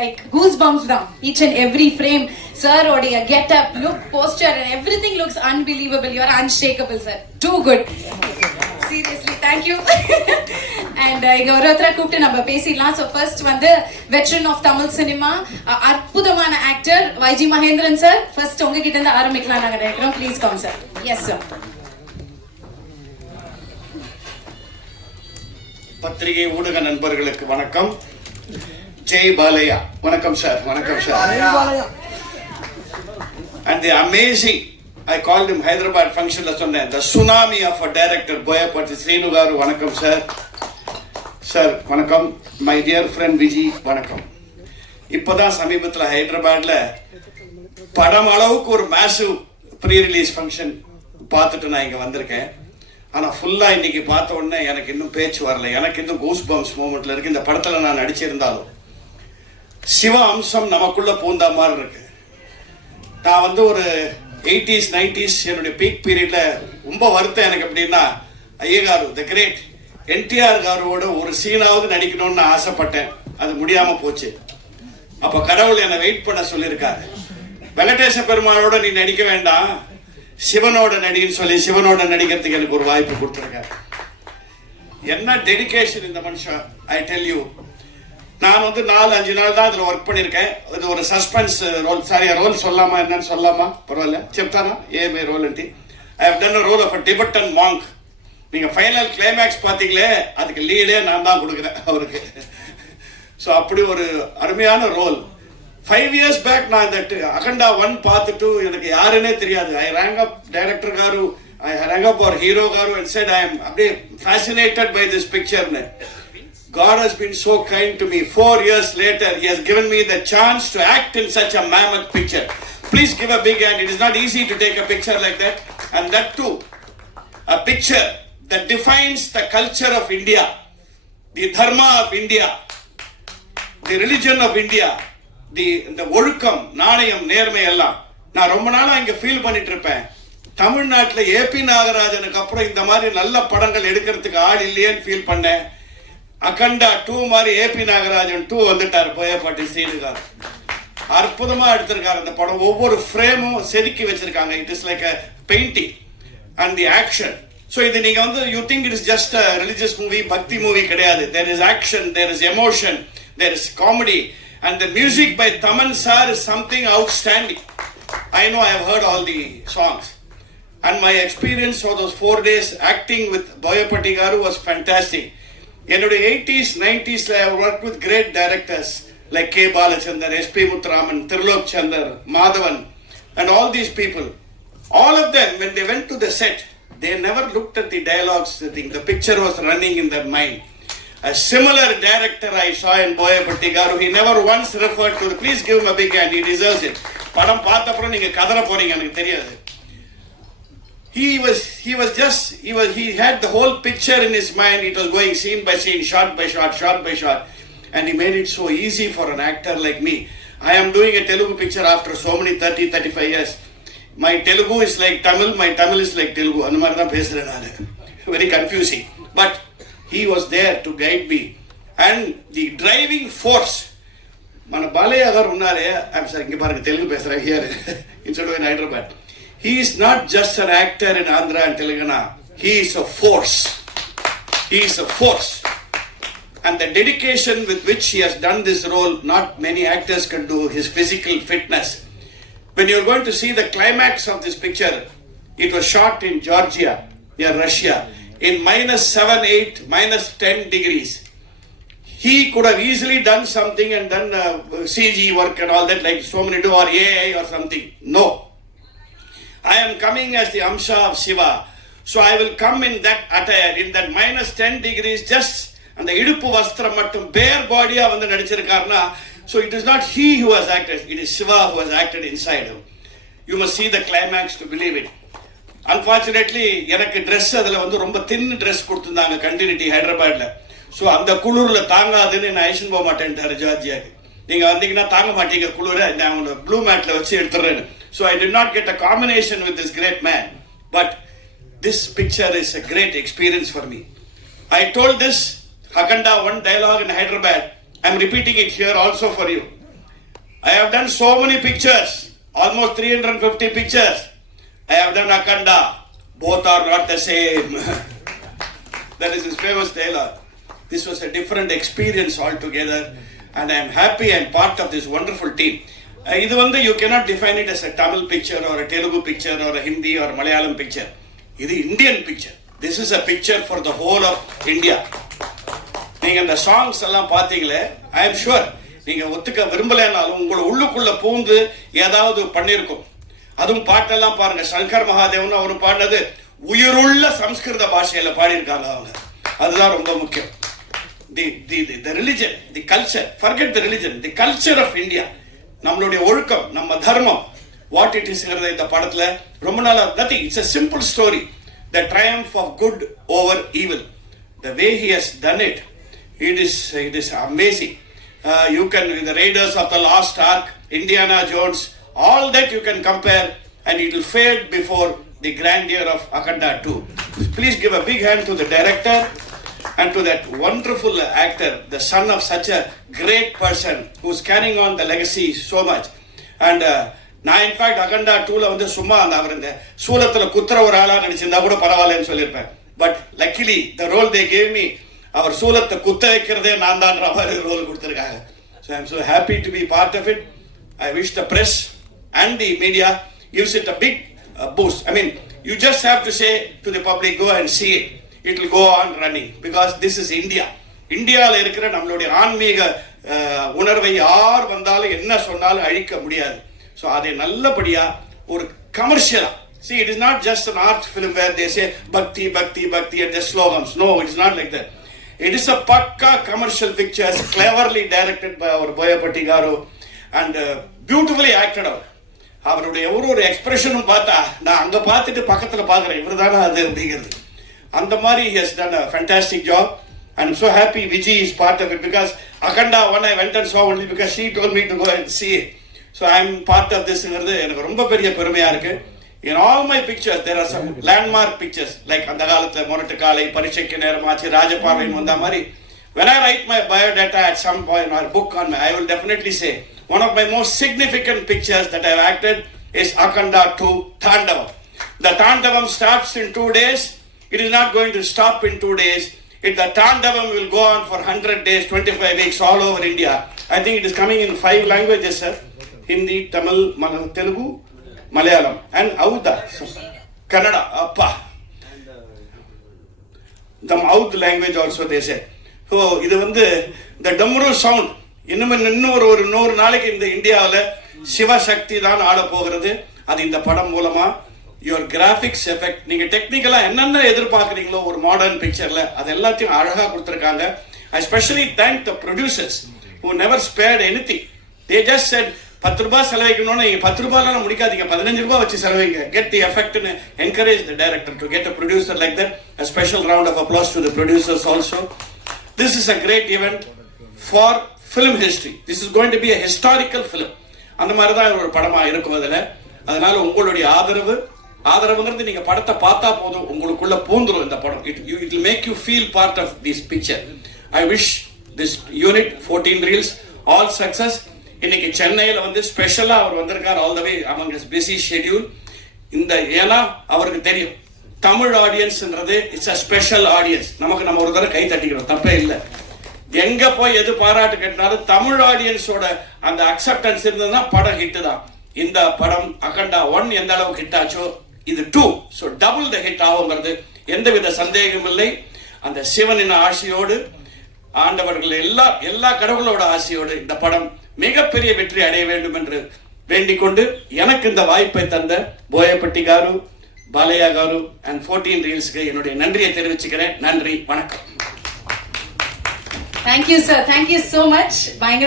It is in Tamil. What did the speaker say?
லைக் கூஸ் பம்ப்ஸ் தான் each and every frame sir உடைய get up look poster everything looks unbelievable you're unshakable sir too good seriously thank you and இங்க ஒரு ஒருத்தரை கூப்பிட்டு நம்ம பேசிடலாம். ஸோ ஃபர்ஸ்ட் வந்து வெட்ரன் ஆஃப் தமிழ் சினிமா அற்புதமான actor YG Mahendran sir first உங்ககிட்ட இருந்து ஆரம்பிக்கலாம் நாங்கள் நினைக்கிறோம். Please come sir yes sir பத்திரிகை ஊடக நண்பர்களுக்கு வணக்கம். ஜெய் பாலையா. வணக்கம் சார் வணக்கம் sir. And the amazing I called in Hyderabad ஃபங்க்ஷன்ல சொன்னேன் the tsunami of a director Boyapati Srinu garu வணக்கம் சார். சார் வணக்கம். மை டியர் ஃப்ரெண்ட் விஜி வணக்கம். இப்போதான் சமீபத்தில் ஹைதராபாத்ல படம் அளவுக்கு ஒரு மேசிவ் ப்ரீ ரிலீஸ் ஃபங்க்ஷன் பார்த்துட்டு நான் இங்கே வந்திருக்கேன். ஆனால் ஃபுல்லாக இன்னைக்கு பார்த்த உடனே எனக்கு இன்னும் பேச்சு வரல. எனக்கு இன்னும் கூஸ் பம்ப்ஸ் மூமெண்ட்ல இருக்கு. இந்த படத்தில் நான் நடிச்சிருந்தாலும். சிவ அம்சம் நமக்குள்ள பூந்தா மாதிரி இருக்கு. நான் வந்து ஒரு எயிட்டிஸ் நைன்டிஸ் என்னுடைய பீக் பீரியட்ல ரொம்ப வருத்தம் எனக்கு எப்படின்னா ஐயகாரு த கிரேட் என்டிஆர் காரோட ஒரு சீனாவது நடிக்கணும்னு நான் ஆசைப்பட்டேன். அது முடியாம போச்சு. அப்ப கடவுள் என்னை வெயிட் பண்ண சொல்லியிருக்காரு. வெங்கடேச பெருமாளோட நீ நடிக்க வேண்டாம். சிவனோட நடின்னு சொல்லி சிவனோட நடிக்கிறதுக்கு எனக்கு ஒரு வாய்ப்பு கொடுத்துருக்காரு. என்ன டெடிகேஷன் இந்த மனுஷன் ஐ டெல் யூ நான் வந்து நாலு அஞ்சு நாள் தான் அதில் ஒர்க் பண்ணியிருக்கேன். அது ஒரு சஸ்பென்ஸ் ரோல் சாரி ரோல் சொல்லாமா என்னன்னு சொல்லாமா? பரவாயில்ல. செப்தானா a role and I have done role of a Tibetan monk நீங்கள் ஃபைனல் கிளைமேக்ஸ் பார்த்தீங்களே அதுக்கு லீடே நான் தான் கொடுக்குறேன் அவருக்கு. ஸோ அப்படி ஒரு அருமையான ரோல் ஃபைவ் இயர்ஸ் பேக் நான் இந்த அகண்டா ஒன் பார்த்துட்டு எனக்கு யாருன்னே தெரியாது. I rang up director garu I rang up our hero garu and said I am அப்படியே ஃபேசினேட்டட் பை திஸ் பிக்சர்னு God has been so kind to me. Four years later, He has given me the chance to act in such a mammoth picture. Please give a big hand. It is not easy to take a picture like that, and that too, a picture that defines the culture of India, the dharma of India, the religion of India, the இந்த ஒழுக்கம் நாணயம் நேர்மை எல்லாம் நான் ரொம்ப நாளாக இங்கே ஃபீல் பண்ணிட்டு இருப்பேன் தமிழ்நாட்டில் ஏபி நாகராஜனுக்கு அப்புறம் இந்த மாதிரி நல்ல படங்கள் எடுக்கிறதுக்கு ஆள் இல்லையேன்னு ஃபீல் பண்ணேன் அகண்டா டூ மாதிரி ஏபி நாகராஜன் டூ வந்துட்டார். போயப்பாட்டி சீனுகார் அற்புதமாக எடுத்திருக்காரு அந்த படம். ஒவ்வொரு ஃப்ரேமும் செதுக்கி வச்சிருக்காங்க. It is like a painting and the action so இது நீங்கள் வந்து you think it is just a religious movie bhakti movie கிடையாது. There is action there is emotion there is comedy and the music by Thaman sir is something outstanding I know I have heard all the songs and my experience for those four days acting with Boyapati Garu was fantastic. என்னுடைய eighties நைன்டிஸ்ல work with great directors like K Balachander SP Muthuraman Thirulok Chander Madhavan and all these people all of them when they went to the set they never look at the dialogues think the picture was running in their mind a similar director I saw in Boyapatti Garu he never once referred to the please give him a big hand he deserves it படம் பார்த்த அப்புறம் நீங்க கதற போறீங்க எனக்கு தெரியாது he was he was just he was he had the whole picture in his mind it was going scene by scene shot by shot shot by shot and he made it so easy for an actor like me i am doing a telugu picture after so many 30 35 years my telugu is like tamil my tamil is like telugu அந்த மாதிரி தான் பேசுறேன் நான் very confusing but he was there to guide me and the driving force మన బాలయ్య గారు ఉన్నారే ఐమ్ సార్ ఇంక பாருங்க తెలుగు பேசுறேன் here instead of Hyderabad he is not just an actor in Andhra and Telangana. He is a force. He is a force. And the dedication with which he has done this role not many actors can do his physical fitness. When you're going to see the climax of this picture it was shot in Georgia near Russia in minus 7 8 minus 10 degrees. He could have easily done something and done uh, CG work and all that, like so many do, or AI or something. No. I am coming as the Amsha of Shiva. So I will come in that attire, in that minus 10 degrees, just அந்த இடுப்பு வஸ்திரம் மட்டும் பேர் பாடியா வந்து நடிச்சிருக்காருன்னா so it is not he who has acted it is Shiva who has acted inside you must see the climax to believe it unfortunately எனக்கு ட்ரெஸ் அதில் வந்து ரொம்ப தின் ட்ரெஸ் கொடுத்துருந்தாங்க கண்டினியூட்டி ஹைதராபாத்ல. ஸோ அந்த குளிரில் தாங்காதுன்னு நான் ஐஷன் போக மாட்டேன்ட்டாரு ஜார்ஜியாக்கு. நீங்கள் வந்தீங்கன்னா தாங்க மாட்டீங்க குளிர நான் உங்களை ப்ளூ மேட்டில் வச்சு எடுத்துடுறேன்னு. So I did not get a combination with this great man but this picture is a great experience for me I told this Hakanda one dialogue in Hyderabad I'm repeating it here also for you I have done so many pictures, almost 350 pictures. I have done Akanda. Both are not the same. that is his famous dialogue. This was a different experience altogether, and I am happy and part of this wonderful team. Uh, இது வந்து you cannot define it as a Tamil picture ஒரு தெலுங்கு பிக்சர் ஒரு ஹிந்தி ஒரு மலையாளம் பிக்சர் இது Indian picture this is a picture for the whole of India நீங்கள் அந்த சாங்ஸ் எல்லாம் பார்த்தீங்களே ஐ எம் ஷுவர் நீங்கள் ஒத்துக்க விரும்பலைனாலும் உங்களை உள்ளுக்குள்ள பூந்து ஏதாவது பண்ணியிருக்கும் அதுவும் பாட்டெல்லாம் பாருங்க சங்கர் மகாதேவன் அவர் பாடினது உயிருள்ள சம்ஸ்கிருத பாஷையில் பாடியிருக்காங்க அவங்க. அதுதான் ரொம்ப முக்கியம். The the the religion the culture forget the religion the culture of India நம்மளுடைய ஒழுக்கம் நம்ம தர்மம் வாட் இட் இஸ்ங்கிறத இந்த படத்துல ரொம்ப நாளா nothing it's a simple story the triumph of good over evil the way he has done it it is it is amazing uh, you can the raiders of the lost ark indiana jones all that you can compare and it will fade before the grandeur of akanda 2 please give a big hand to the director and to that wonderful actor the son of such a great person who's carrying on the legacy so much and uh, நான் இன்ஃபேக்ட் அகண்டா டூல வந்து சும்மா அந்த அவர் இந்த சூலத்தில் குத்துற ஒரு ஆளாக நினச்சிருந்தா கூட பரவாயில்லன்னு சொல்லியிருப்பேன் but luckily the role they gave me அவர் சூலத்தை குத்த வைக்கிறதே நான் தான்ற மாதிரி ரோல் கொடுத்துருக்காங்க so I'm so happy to be part of it I wish the press and the media gives it a big uh, boost. I mean, you just have to say to the public, go and see it. It go on running because this is India இந்தியாவில் இருக்கிற நம்மளுடைய ஆன்மீக உணர்வை யார் வந்தாலும் என்ன சொன்னாலும் அழிக்க முடியாது ஸோ அதை நல்லபடியாக ஒரு கமர்ஷியலாக see it is not just an art film where these bhakti bhakti bhakti and ஸ்லோகம்ஸ் no it is not like that it is a pakka commercial pictures cleverly directed by our Boyapati garu and beautifully acted அவர் அவருடைய ஒரு ஒரு எக்ஸ்பிரஷனும் பார்த்தா நான் அங்கே பார்த்துட்டு பக்கத்தில் பார்க்குறேன் இவர் தானே அது அப்படிங்கிறது அந்த மாதிரி has done a fantastic job and so happy Vijay is part of it because Akanda one I went and saw only because she told me to go and see it. So I'm part of this-ங்கிறது எனக்கு ரொம்ப பெரிய பெருமையா இருக்கு In all my pictures, there are some landmark pictures, like அந்த காலத்துல முரட்டு காலை பரீட்சைக்கு நேரமாச்சு ராஜபார்வைன்னு வந்த மாதிரி when I write my biodata at some point or book on me, I will definitely say one of my most significant pictures that I've acted is Akanda 2 Tandavam. The Tandavam starts in two days. It is not going to stop in two days. It, the Tandavam will go on for 100 days, 25 weeks all over India. I think it is coming in five languages, sir. Hindi, Tamil, Mal- Telugu, Malayalam, and Auda. So, Kannada, appa. the mouth language also they say so இது வந்து இந்த டம்ரு சவுண்ட் இன்னும் இன்னும் ஒரு ஒரு நூறு நாளைக்கு இந்த இந்தியாவில் சிவசக்தி தான் ஆள போகிறது அது இந்த படம் மூலமா யுவர் கிராஃபிக்ஸ் எஃபெக்ட் நீங்கள் டெக்னிக்கலாக என்னென்ன எதிர்பார்க்குறீங்களோ ஒரு மாடர்ன் பிக்சரில் அது எல்லாத்தையும் அழகாக கொடுத்துருக்காங்க. I specially thank the producers who never spared anything they just said பத்து ரூபாய் செலவிக்கணும்னு நீங்கள் பத்து ரூபாய்லாம் முடிக்காதீங்க. பதினஞ்சு ரூபாய் வச்சு செலவைங்க get the எஃபெக்ட்னு encourage the director to get a producer like that a special round of applause to the producers also this is a great event for film history this is going to be a historical film அந்த மாதிரி தான் ஒரு படமாக இருக்கும் அதில் அதனால் உங்களுடைய ஆதரவு ஆதரவுங்கிறது நீங்க படத்தை பார்த்தா போதும் உங்களுக்குள்ள பூந்துரும் இந்த படம். It you it make you feel part of this picture I wish this unit fourteen reels all success இன்னைக்கு சென்னையில் வந்து ஸ்பெஷலாக அவர் வந்திருக்கார் all the way among is busy schedule இந்த ஏன்னா அவருக்கு தெரியும். தமிழ் ஆடியன்ஸ்ன்றது இட்ஸ் அ ஸ்பெஷல் ஆடியன்ஸ் நமக்கு நம்ம ஒரு தடவை கை தட்டிக்கிறோம். தப்பே இல்லை. எங்க போய் எது பாராட்டு கேட்டாலும் தமிழ் ஆடியன்ஸோட அந்த அக்செப்டன்ஸ் இருந்ததுன்னா படம் ஹிட்டு தான். இந்த படம் அகண்டா ஒன் எந்த அளவுக்கு ஹிட் ஆச்சோ இது too so double the hit ஆகுங்கிறது எந்தவித சந்தேகம் இல்லை அந்த சிவனின் ஆசையோடு ஆண்டவர்கள் எல்லா எல்லா கடவுளோட ஆசையோடு இந்த படம் மிகப்பெரிய வெற்றி அடைய வேண்டும் என்று வேண்டிக் கொண்டு எனக்கு இந்த வாய்ப்பை தந்த போயப்பட்டி காரு பாலையா காரு அண்ட் ஃபோர்டீன் ரீல்ஸ்க்கு என்னுடைய நன்றியை தெரிவிச்சுக்கிறேன். நன்றி. வணக்கம். Thank you sir thank you so much பயங்கர